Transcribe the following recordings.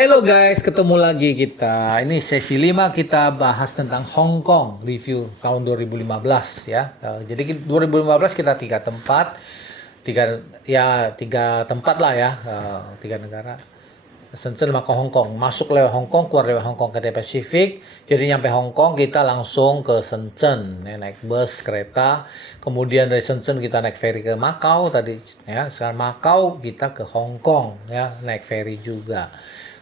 Halo guys, ketemu lagi kita. Ini sesi 5 kita bahas tentang Hong Kong review tahun 2015 ya. Jadi 2015 kita tiga tempat lah ya, tiga negara. Shenzhen sama ke Hong Kong. Masuk lewat Hong Kong, keluar lewat Hong Kong ke Pasifik. Jadi nyampe Hong Kong kita langsung ke Shenzhen ya, naik bus, kereta. Kemudian dari Shenzhen kita naik ferry ke Macau tadi ya. Sekarang Macau kita ke Hong Kong ya, naik ferry juga.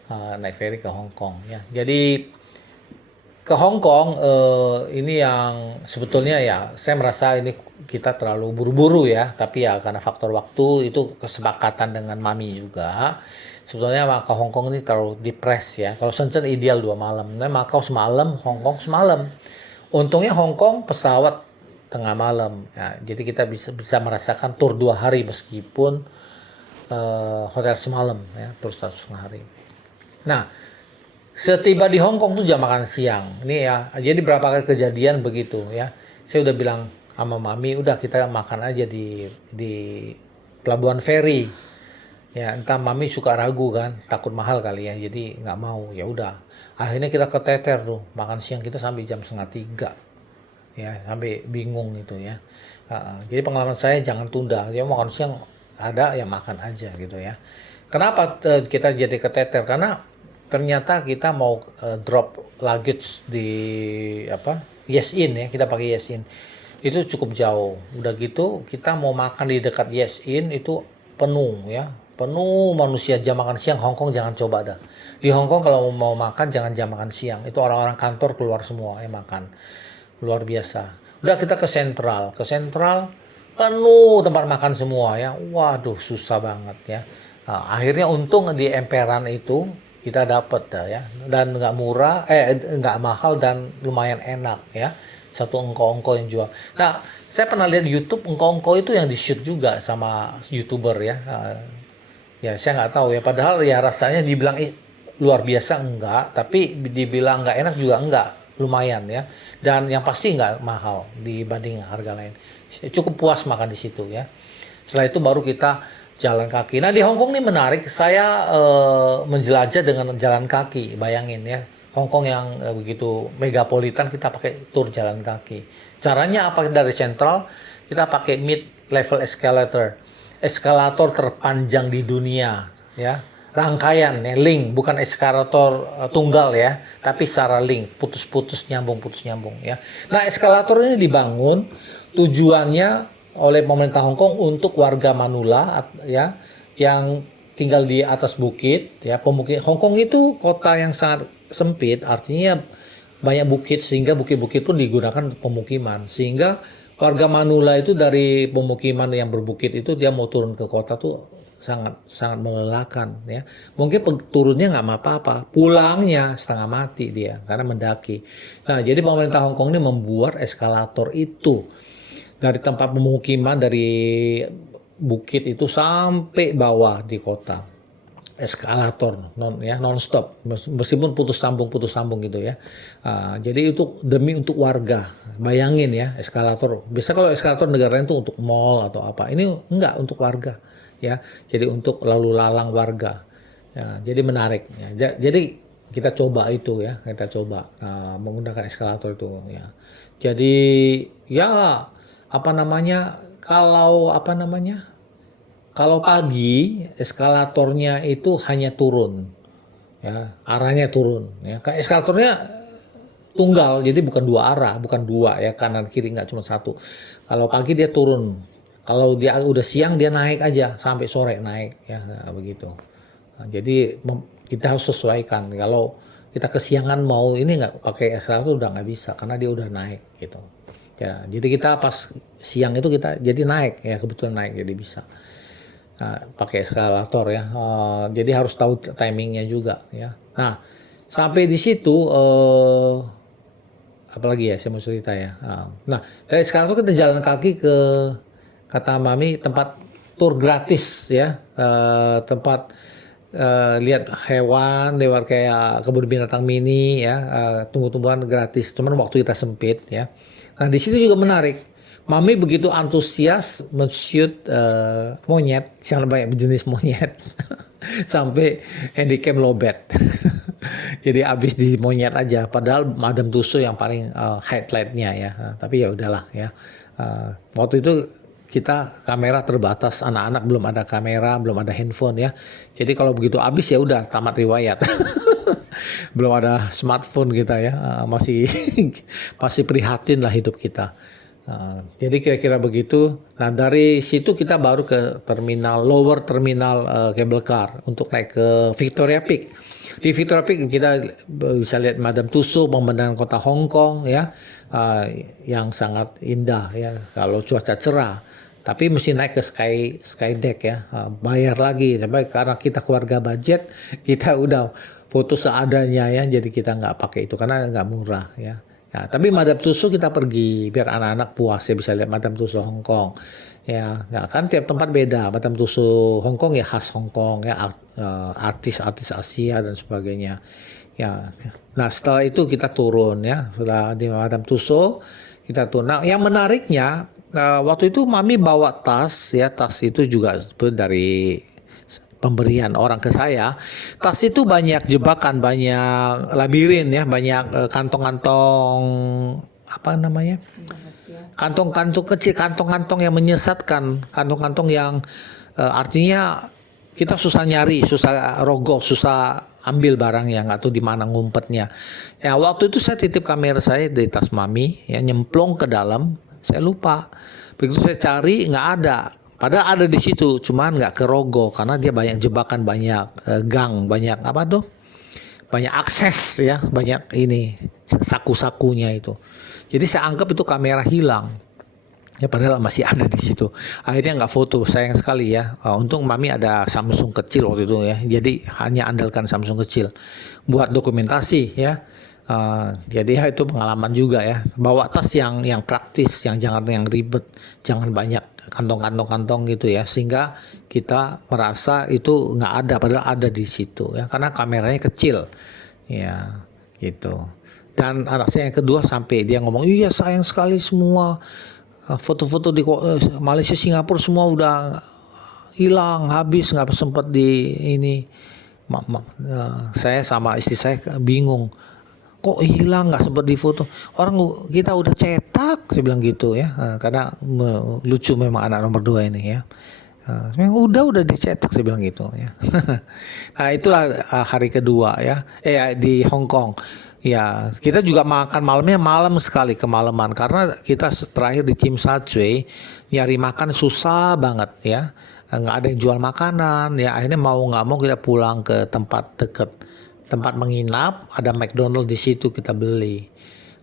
Naik ferry ke Hong Kong ya. Jadi ke Hong Kong ini yang sebetulnya ya saya merasa ini kita terlalu buru-buru ya, tapi ya karena faktor waktu itu kesepakatan dengan Mami juga. Sebetulnya ke Hong Kong ini terlalu depres ya. Kalau Shenzhen ideal 2 malam, nah Macau semalam, Hong Kong semalam. Untungnya Hong Kong pesawat tengah malam ya, jadi kita bisa merasakan tur 2 hari meskipun hotel semalam ya, tur 1,5 hari. Nah, setiba di Hong Kong tuh jam makan siang. Ini ya, jadi berapa kali kejadian begitu ya. Saya udah bilang sama Mami, udah kita makan aja di pelabuhan feri. Ya, entah Mami suka ragu kan, takut mahal kali ya, jadi nggak mau. Ya udah. Akhirnya kita keteter tuh, makan siang kita sampai jam 2:30. Ya, sampai bingung gitu ya. Jadi pengalaman saya jangan tunda. Ya makan siang ada ya makan aja gitu ya. Kenapa kita jadi keteter? Karena ternyata kita mau drop luggage di apa? Yes In ya, kita pakai Yes In. Itu cukup jauh. Udah gitu kita mau makan di dekat Yes In itu penuh ya. Penuh manusia. Jam makan siang Hong Kong jangan coba dah. Di Hong Kong kalau mau makan jangan jam makan siang. Itu orang-orang kantor keluar semua ya makan. Luar biasa. Udah kita ke sentral. Ke sentral penuh tempat makan semua ya. Waduh susah banget ya. Nah, akhirnya untung di emperan itu kita dapat ya, dan nggak murah, nggak mahal dan lumayan enak ya. Satu engko-engko yang jual. Nah, saya pernah lihat di YouTube engko-engko itu yang di shoot juga sama YouTuber ya. Ya saya nggak tahu ya. Padahal ya rasanya dibilang luar biasa enggak, tapi dibilang nggak enak juga enggak, lumayan ya. Dan yang pasti nggak mahal dibanding harga lain. Cukup puas makan di situ ya. Setelah itu baru kita jalan kaki. Nah di Hong Kong ini menarik, saya menjelajah dengan jalan kaki. Bayangin ya, Hong Kong yang begitu megapolitan kita pakai tur jalan kaki. Caranya apa? Dari sentral kita pakai mid level escalator, eskalator terpanjang di dunia ya. Rangkaian ya, link, bukan eskalator tunggal ya, tapi secara link, putus nyambung ya. Nah eskalator ini dibangun tujuannya oleh pemerintah Hong Kong untuk warga Manula ya yang tinggal di atas bukit ya. Hong Kong itu kota yang sangat sempit, artinya banyak bukit sehingga bukit-bukit pun digunakan pemukiman, sehingga warga Manula itu dari pemukiman yang berbukit itu dia mau turun ke kota tuh sangat sangat melelahkan ya. Mungkin turunnya nggak apa-apa, pulangnya setengah mati dia karena mendaki. Nah jadi pemerintah Hong Kong ini membuat eskalator itu dari tempat pemukiman, dari bukit itu sampai bawah di kota, eskalator non stop meskipun putus sambung gitu ya. Jadi itu demi untuk warga. Bayangin ya, eskalator biasa kalau eskalator negara itu untuk mall atau apa, ini enggak, untuk warga ya. Jadi untuk lalu lalang warga ya, jadi menarik ya. Jadi kita coba itu ya, menggunakan eskalator itu ya. Jadi ya kalau pagi eskalatornya itu hanya turun ya, arahnya turun ya. Eskalatornya tunggal, jadi bukan dua arah, bukan dua ya, kanan kiri, nggak cuma satu. Kalau pagi dia turun, kalau dia udah siang dia naik aja sampai sore naik ya, nah, begitu. Nah, jadi kita harus sesuaikan. Kalau kita kesiangan mau ini nggak pakai eskalator udah nggak bisa karena dia udah naik gitu. Ya, jadi kita pas siang itu kita jadi naik ya, kebetulan naik jadi bisa. Nah, pakai eskalator ya. Jadi harus tahu timingnya juga ya. Nah, sampai di situ apalagi ya saya mau cerita ya. Nah, dari eskalator kita jalan kaki ke, kata Mami, tempat tur gratis ya. Tempat lihat hewan, lewat kayak kebun binatang mini ya, tumbuh-tumbuhan gratis. Cuman waktu kita sempit ya. Nah di situ juga menarik. Mami begitu antusias men-shoot monyet, yang banyak jenis monyet, sampai handycam lowbat. Jadi abis di monyet aja, padahal Madame Tussauds yang paling highlightnya ya. Tapi ya udahlah ya. Waktu itu kita kamera terbatas, anak-anak belum ada kamera, belum ada handphone ya. Jadi kalau begitu abis ya udah tamat riwayat. Belum ada smartphone kita ya, masih masih prihatin lah hidup kita. Jadi kira-kira begitu. Nah dari situ kita baru ke terminal lower terminal cable car untuk naik ke Victoria Peak. Di Victoria Peak kita bisa lihat Madame Tussauds, pemandangan kota Hong Kong ya, yang sangat indah ya kalau cuaca cerah. Tapi mesti naik ke sky deck ya, bayar lagi. Tapi karena kita keluarga budget, kita udah foto seadanya ya, jadi kita nggak pakai itu karena nggak murah ya. Ya, tapi Madame Tussauds kita pergi biar anak-anak puas ya bisa lihat Madame Tussauds Hong Kong. Ya, ya kan tiap tempat beda. Madame Tussauds Hong Kong ya khas Hong Kong ya, artis-artis Asia dan sebagainya. Ya, nah setelah itu kita turun ya, setelah di Madame Tussauds kita turun. Nah, yang menariknya waktu itu Mami bawa tas ya, tas itu juga dari pemberian orang ke saya. Tas itu banyak jebakan, banyak labirin ya, banyak kantong-kantong apa namanya? Kantong-kantong kecil, kantong-kantong yang menyesatkan, kantong-kantong yang artinya kita susah nyari, susah rogoh, susah ambil barang yang nggak tahu di mana ngumpetnya. Ya waktu itu saya titip kamera saya di tas Mami, ya nyemplung ke dalam, saya lupa. Begitu saya cari nggak ada. Padahal ada di situ, cuman nggak kerogoh karena dia banyak jebakan, banyak gang, banyak apa tuh, banyak akses ya, banyak ini saku-sakunya itu. Jadi saya anggap itu kamera hilang. Ya padahal masih ada di situ. Akhirnya nggak foto, sayang sekali ya. Untung Mami ada Samsung kecil waktu itu ya. Jadi hanya andalkan Samsung kecil buat dokumentasi ya. Jadi ya itu pengalaman juga ya. Bawa tas yang praktis, yang jangan yang ribet, jangan banyak kantong-kantong gitu ya, sehingga kita merasa itu nggak ada padahal ada di situ ya, karena kameranya kecil ya gitu. Dan anak saya yang kedua sampai dia ngomong, iya sayang sekali semua foto-foto di Malaysia Singapura semua udah hilang habis, nggak sempat di ini. Saya sama istri saya bingung, kok hilang nggak sempat difoto, orang kita udah cetak, saya bilang gitu ya, karena lucu memang anak nomor 2 ini ya, memang udah dicetak, saya bilang gitu ya. Nah itulah hari kedua ya, di Hong Kong ya. Kita juga makan malamnya malam sekali, kemalaman, karena kita terakhir di Tsim Sha Tsui nyari makan susah banget ya, nggak ada yang jual makanan ya. Akhirnya mau nggak mau kita pulang ke tempat deket tempat menginap, ada McDonald di situ, kita beli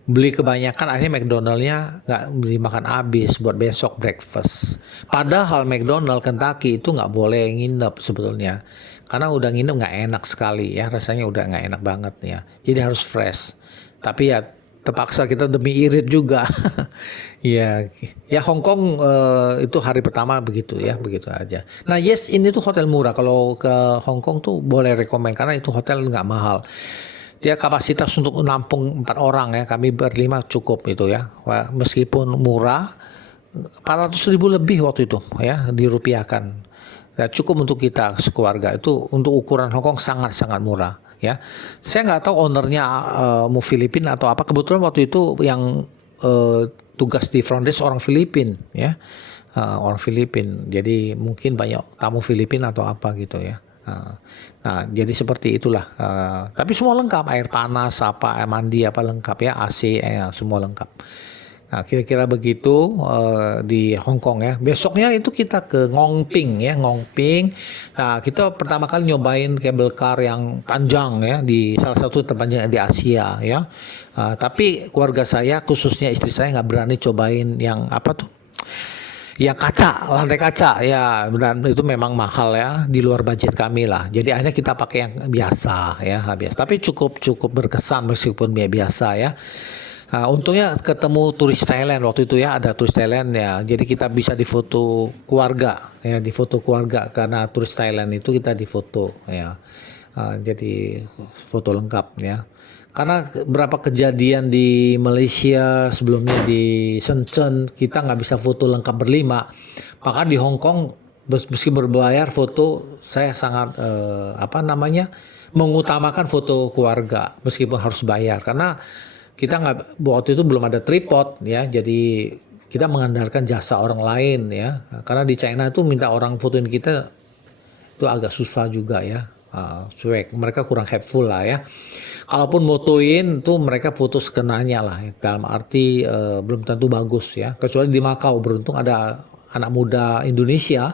kebanyakan, akhirnya McDonaldnya nggak beli makan habis buat besok breakfast. Padahal McDonald Kentucky itu nggak boleh nginep sebetulnya, karena udah nginep nggak enak sekali ya, rasanya udah nggak enak banget ya, jadi harus fresh. Tapi ya terpaksa kita demi irit juga. Ya Hong Kong itu hari pertama begitu ya, begitu aja. Nah Yes ini tuh hotel murah, kalau ke Hong Kong tuh boleh rekomen karena itu hotel nggak mahal. Dia kapasitas untuk menampung 4 orang ya, kami berlima cukup itu ya. Meskipun murah, 400.000 lebih waktu itu ya, dirupiahkan. Ya, cukup untuk kita sekeluarga, itu untuk ukuran Hong Kong sangat-sangat murah ya. Saya nggak tahu ownernya mau Filipina atau apa. Kebetulan waktu itu yang tugas di front desk orang Filipin ya, orang Filipin. Jadi mungkin banyak tamu Filipin atau apa gitu ya. Nah jadi seperti itulah. Tapi semua lengkap, air panas, apa air mandi apa lengkap ya, AC semua lengkap. Nah kira-kira begitu di Hong Kong ya. Besoknya itu kita ke Ngong Ping ya, Ngong Ping. Nah kita pertama kali nyobain cable car yang panjang ya, di salah satu terpanjang di Asia ya. Tapi keluarga saya khususnya istri saya nggak berani cobain yang apa tuh, yang kaca, lantai kaca ya, dan itu memang mahal ya, di luar budget kami lah. Jadi akhirnya kita pakai yang biasa ya, biasa. Tapi cukup berkesan meskipun biasa ya. Untungnya ketemu turis Thailand waktu itu ya, ada turis Thailand ya, jadi kita bisa difoto keluarga ya, difoto keluarga karena turis Thailand itu kita difoto ya. Jadi foto lengkap ya. karena berapa kejadian di Malaysia sebelumnya di Shenzhen kita nggak bisa foto lengkap berlima, maka di Hong Kong meski berbayar foto saya sangat mengutamakan foto keluarga meskipun harus bayar karena kita nggak waktu itu belum ada tripod ya, jadi kita mengandalkan jasa orang lain ya, karena di China itu minta orang fotoin kita itu agak susah juga ya. Cuek, mereka kurang helpful lah ya. Kalaupun motoin tuh mereka foto sekenanya lah, dalam arti belum tentu bagus ya. Kecuali di Makau, beruntung ada anak muda Indonesia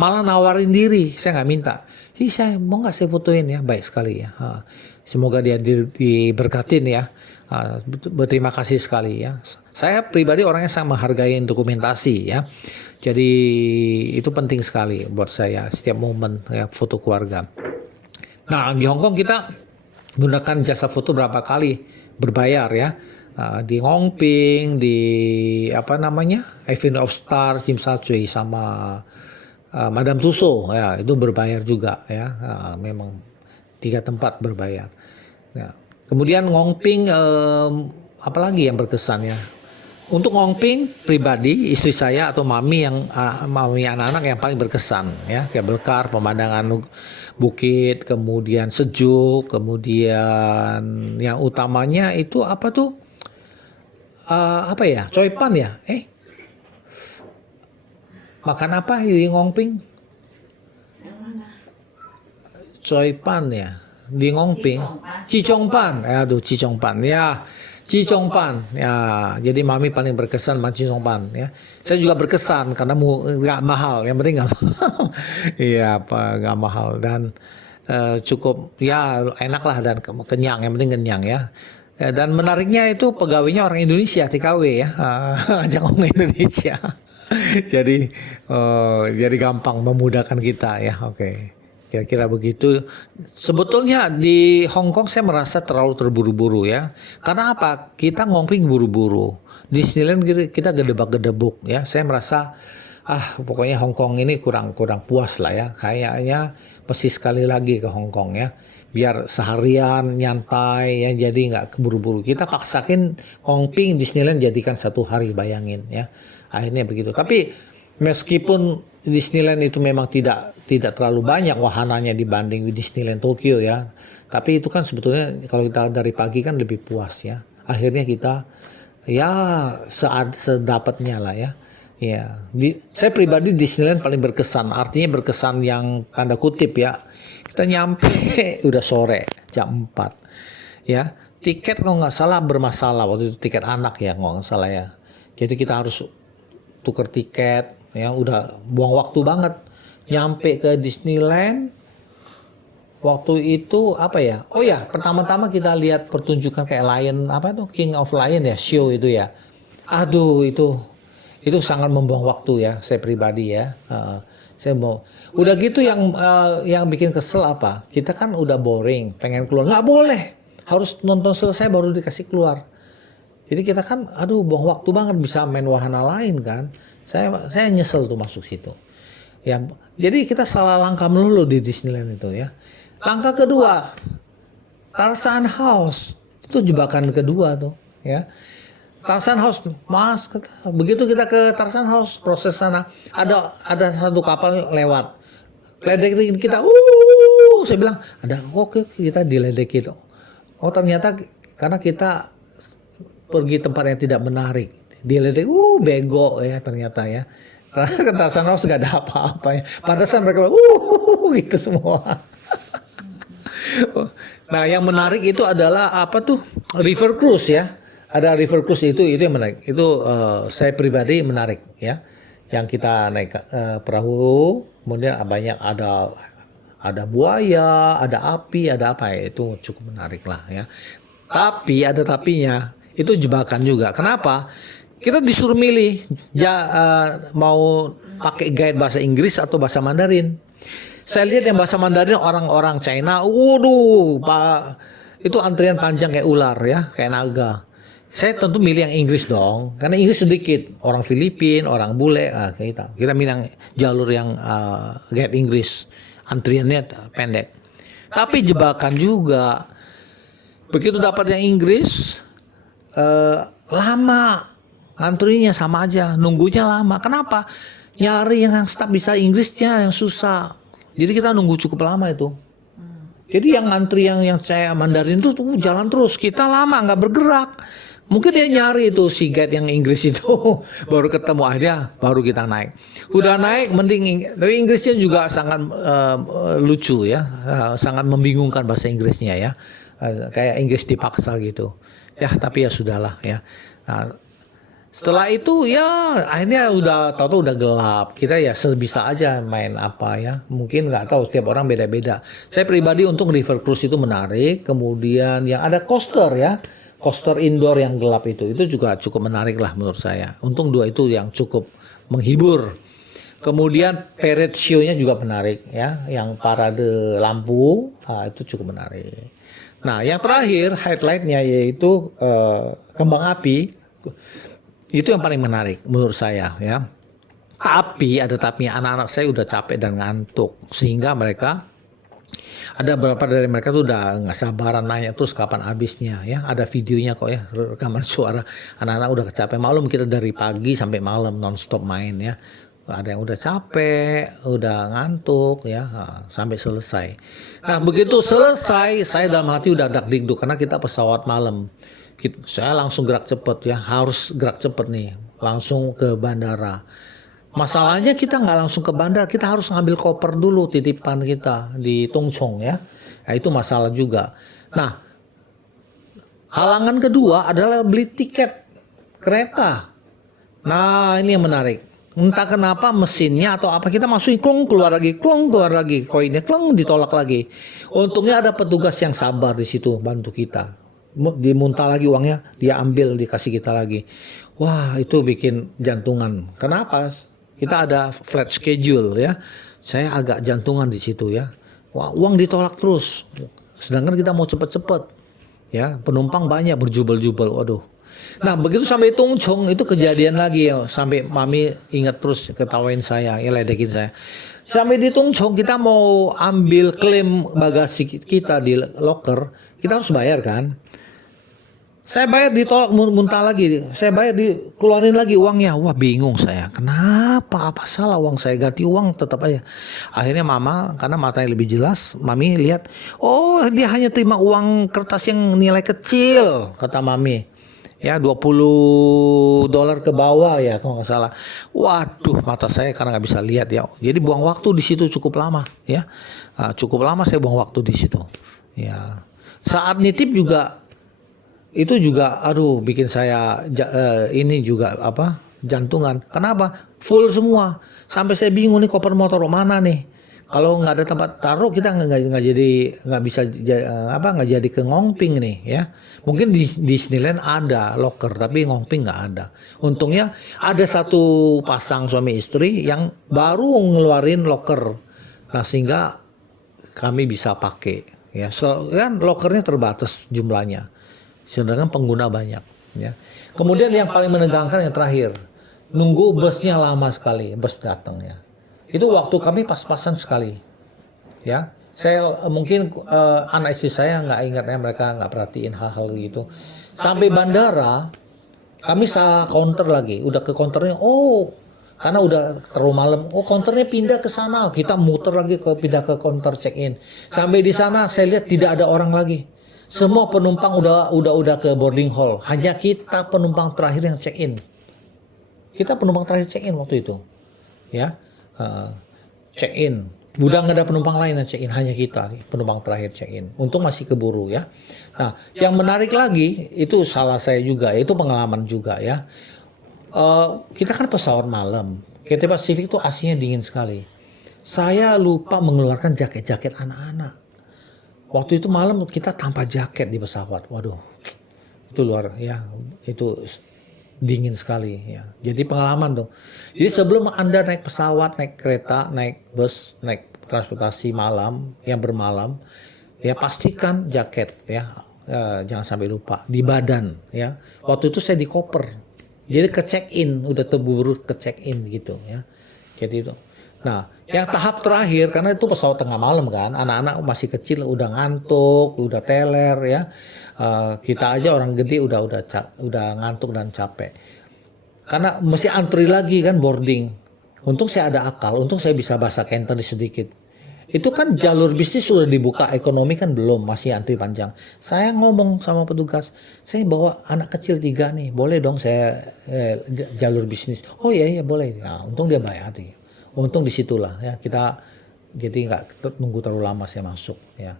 malah nawarin diri, saya nggak minta. Sih saya mau nggak saya fotoin ya, baik sekali ya. Semoga dia diberkatin ya. Berterima kasih sekali ya. Saya pribadi orangnya sangat menghargai dokumentasi ya. Jadi itu penting sekali buat saya setiap momen ya foto keluarga. Nah di Hong Kong kita gunakan jasa foto berapa kali berbayar ya. Di Ngongping, di Avenue of Star, Tsim Sha Tsui sama Madame Tussauds ya itu berbayar juga ya. Memang 3 tempat berbayar. Ya. Kemudian Ngongping apalagi yang berkesan ya. Untuk Ngongping pribadi istri saya atau mami anak-anak yang paling berkesan ya, kabel kar, pemandangan bukit, kemudian sejuk, kemudian yang utamanya itu apa tuh Choi pan ya, makan apa di Ngongping? Choi pan ya di Ngongping, Chicong pan, Chicong pan ya. Chicong pan, ya. Jadi mami paling berkesan sama Chicong pan, ya. Saya juga berkesan karena nggak mahal, yang penting nggak mahal. Iya, nggak mahal dan cukup, ya enak lah dan kenyang, yang penting kenyang ya. Dan menariknya itu pegawainya orang Indonesia, TKW ya, ajak ngomong Indonesia. jadi gampang memudahkan kita ya, oke. Kira-kira begitu. Sebetulnya di Hong Kong saya merasa terlalu terburu-buru ya. Karena apa? Kita Ngongping buru-buru. Disneyland kita gedebak-gedebuk ya. Saya merasa pokoknya Hong Kong ini kurang puas lah ya. Kayaknya mesti sekali lagi ke Hong Kong ya. Biar seharian nyantai ya, jadi nggak keburu-buru. Kita paksakin Ngongping Disneyland jadikan 1 hari, bayangin ya. Akhirnya begitu. Tapi meskipun Disneyland itu memang tidak terlalu banyak wahananya dibanding Disneyland Tokyo ya. Tapi itu kan sebetulnya kalau kita dari pagi kan lebih puas ya. Akhirnya kita ya sedapatnya lah ya. Ya, saya pribadi Disneyland paling berkesan. Artinya berkesan yang tanda kutip ya. Kita nyampe udah sore jam 4. Ya, tiket kalau nggak salah bermasalah waktu itu, tiket anak ya kalau nggak salah ya. Jadi kita harus tuker tiket ya, udah buang waktu banget. Nyampe ke Disneyland waktu itu pertama-tama kita lihat pertunjukan kayak Lion King of Lion ya, show itu ya. Aduh itu sangat membuang waktu ya, saya pribadi ya. Saya mau udah gitu yang bikin kesel apa? Kita kan udah boring, pengen keluar, nggak boleh, harus nonton selesai baru dikasih keluar. Jadi kita kan buang waktu banget, bisa main wahana lain kan. Saya nyesel tuh masuk situ. Ya, jadi kita salah langkah melulu di Disneyland itu ya. Langkah kedua, Tarzan House. Itu jebakan kedua tuh ya. Tarzan House, begitu kita ke Tarzan House, proses sana ada satu kapal lewat. Ledekin kita, saya bilang, kita diledekin. Oh ternyata karena kita pergi tempat yang tidak menarik. Diledek, bego ya ternyata ya. Karena ke Tarzan House gak ada apa-apa ya. Pantesan mereka gitu semua. Nah yang menarik itu adalah river cruise ya. Ada river cruise itu yang menarik. Itu saya pribadi menarik ya. Yang kita naik perahu, kemudian banyak ada buaya, ada api, ada apa ya. Itu cukup menarik lah ya. Tapi ada tapinya. Itu jebakan juga. Kenapa? Kita disuruh milih mau pakai guide bahasa Inggris atau bahasa Mandarin. Saya lihat yang bahasa Mandarin orang-orang China, Pak, itu antrian panjang kayak ular ya, kayak naga. Saya tentu milih yang Inggris dong, karena Inggris sedikit. Orang Filipina, orang bule, kita milih jalur yang guide Inggris, antriannya pendek. Tapi jebakan juga. Begitu dapat yang Inggris, lama antrinya sama aja, nunggunya lama. Kenapa? Nyari yang staf bisa Inggrisnya yang susah. Jadi kita nunggu cukup lama itu. Jadi yang antri yang saya Mandarin itu tuh jalan terus, kita lama nggak bergerak. Mungkin dia nyari itu si guide yang Inggris itu baru ketemu akhirnya baru kita naik. Udah naik mending tapi Inggrisnya juga sangat lucu ya, sangat membingungkan bahasa Inggrisnya ya. Kayak Inggris dipaksa gitu. Ya tapi ya sudahlah ya. Nah, setelah itu ya akhirnya tahu udah gelap. Kita ya sebisa aja main apa ya. Mungkin nggak tahu tiap orang beda-beda. Saya pribadi untuk river cruise itu menarik. Kemudian yang ada coaster ya. Coaster indoor yang gelap itu juga cukup menarik lah menurut saya. Untung dua itu yang cukup menghibur. Kemudian parade show-nya juga menarik ya, yang parade lampu itu cukup menarik. Nah, yang terakhir highlight-nya yaitu kembang api. Itu yang paling menarik menurut saya ya. Tapi ada tapinya, anak-anak saya udah capek dan ngantuk sehingga mereka ada beberapa dari mereka tuh udah nggak sabaran nanya terus kapan habisnya ya. Ada videonya kok ya, rekaman suara anak-anak udah kecapean. Maklum kita dari pagi sampai malam nonstop main ya. Ada yang udah capek, udah ngantuk ya, sampai selesai. Nah begitu selesai, saya dalam hati udah dak-dikduk karena kita pesawat malam. Saya langsung gerak cepet ya, harus gerak cepet nih, langsung ke bandara. Masalahnya kita nggak langsung ke bandara, kita harus ngambil koper dulu titipan kita di Tung Chong ya. Nah, itu masalah juga. Nah, halangan kedua adalah beli tiket kereta. Nah, ini yang menarik. Entah kenapa mesinnya atau apa kita masukin klung keluar lagi, koinnya klung ditolak lagi. Untungnya ada petugas yang sabar di situ bantu kita. Dimuntah lagi uangnya, dia ambil dikasih kita lagi. Wah, itu bikin jantungan. Kenapa? Kita ada flat schedule ya. Saya agak jantungan di situ ya. Wah, uang ditolak terus. Sedangkan kita mau cepet-cepet. Ya, penumpang banyak berjubel-jubel. Waduh. Nah, begitu sampai Tung Chong itu kejadian lagi ya. Sampai mami ingat terus ketawain saya, ya ledekin saya. Sampai di Tung Chong kita mau ambil klaim bagasi kita di locker, kita harus bayar kan? Saya bayar ditolak muntah lagi. Saya bayar dikeluarin lagi uangnya. Wah bingung saya. Kenapa? Apa salah uang saya? Ganti uang tetap aja. Akhirnya mama karena matanya lebih jelas. Mami lihat. Oh dia hanya terima uang kertas yang nilai kecil. Kata mami. Ya $20 ke bawah ya kalau nggak salah. Waduh mata saya karena nggak bisa lihat ya. Jadi buang waktu di situ cukup lama ya. Cukup lama saya buang waktu di situ. Ya. Saat nitip juga itu juga aduh bikin saya ini juga jantungan. Kenapa? Full semua. Sampai saya bingung nih koper motor mana nih. Kalau nggak ada tempat taruh kita nggak jadi ke Ngongping nih ya. Mungkin di Disneyland ada locker tapi Ngongping nggak ada. Untungnya ada satu pasang suami istri yang baru ngeluarin locker. Nah sehingga kami bisa pakai ya. Kan lockernya terbatas jumlahnya. Sedangkan pengguna banyak ya. Kemudian yang paling menegangkan yang terakhir, nunggu busnya lama sekali, bus datang ya. Itu waktu kami pas-pasan sekali. Ya. Saya mungkin anak istri saya nggak ingat ya, mereka nggak perhatiin hal-hal gitu. Sampai bandara kami salah counter lagi, udah ke counternya. Oh, karena udah terlalu malam. Oh, counternya pindah ke sana. Kita muter lagi pindah ke counter check-in. Sampai di sana saya lihat tidak ada orang lagi. Semua penumpang udah ke boarding hall. Hanya kita penumpang terakhir yang check in. Kita penumpang terakhir check in waktu itu, ya check in. Udah nggak ada penumpang lain yang check in, hanya kita penumpang terakhir check in. Untung masih keburu ya. Nah, yang menarik lagi itu salah saya juga, itu pengalaman juga ya. Kita kan pesawat malam. Cathay Pacific itu AC-nya dingin sekali. Saya lupa mengeluarkan jaket-jaket anak-anak. Waktu itu malam kita tanpa jaket di pesawat. Waduh, itu luar ya, itu dingin sekali ya. Jadi pengalaman tuh. Jadi sebelum Anda naik pesawat, naik kereta, naik bus, naik transportasi malam yang bermalam, ya pastikan jaket ya. Jangan sampai lupa di badan ya. Waktu itu saya di koper. Jadi ke check in, udah terburu ke check in gitu ya. Jadi itu. Nah, Yang tahap terakhir, karena itu pesawat tengah malam kan, anak-anak masih kecil udah ngantuk, udah teler ya. Kita aja orang gede udah ngantuk dan capek. Karena mesti antri lagi kan boarding. Untung saya ada akal, untung saya bisa bahasa Cantonese sedikit. Itu kan jalur bisnis sudah dibuka, ekonomi kan belum, masih antri panjang. Saya ngomong sama petugas, saya bawa anak kecil 3 nih, boleh dong saya jalur bisnis. Oh iya boleh. Nah, untung dia bayar. Untung disitulah ya kita jadi nggak nunggu terlalu lama saya masuk ya.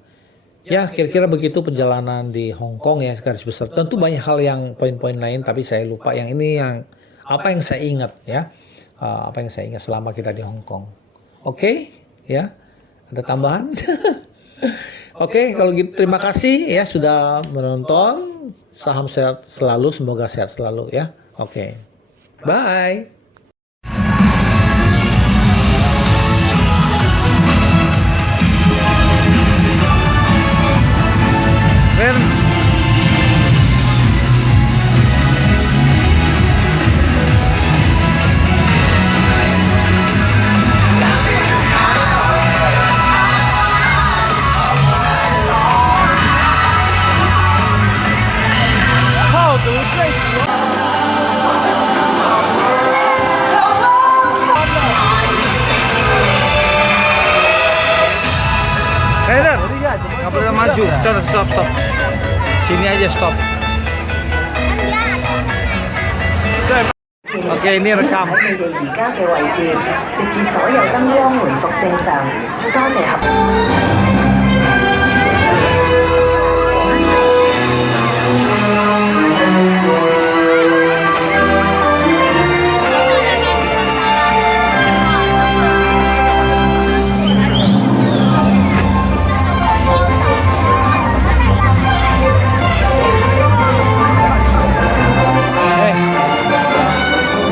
Ya kira-kira begitu perjalanan di Hong Kong ya garis besar. Tentu banyak hal yang poin-poin lain tapi saya lupa yang ini yang apa yang saya ingat ya. Apa yang saya ingat selama kita di Hong Kong. Oke, ya. Ada tambahan? Oke, kalau gitu terima kasih ya sudah menonton. Salam sehat selalu, semoga sehat selalu ya. Oke. Bye. Nggak boleh maju. Stop. Sini aja stop. Oke, ini rekam. 喺你哋而家嘅位置，直至所有燈光回復正常。多謝合。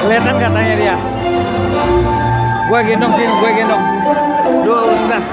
Kelihatan katanya dia. Gue gendong sini, gue gendong. Dua urus tas,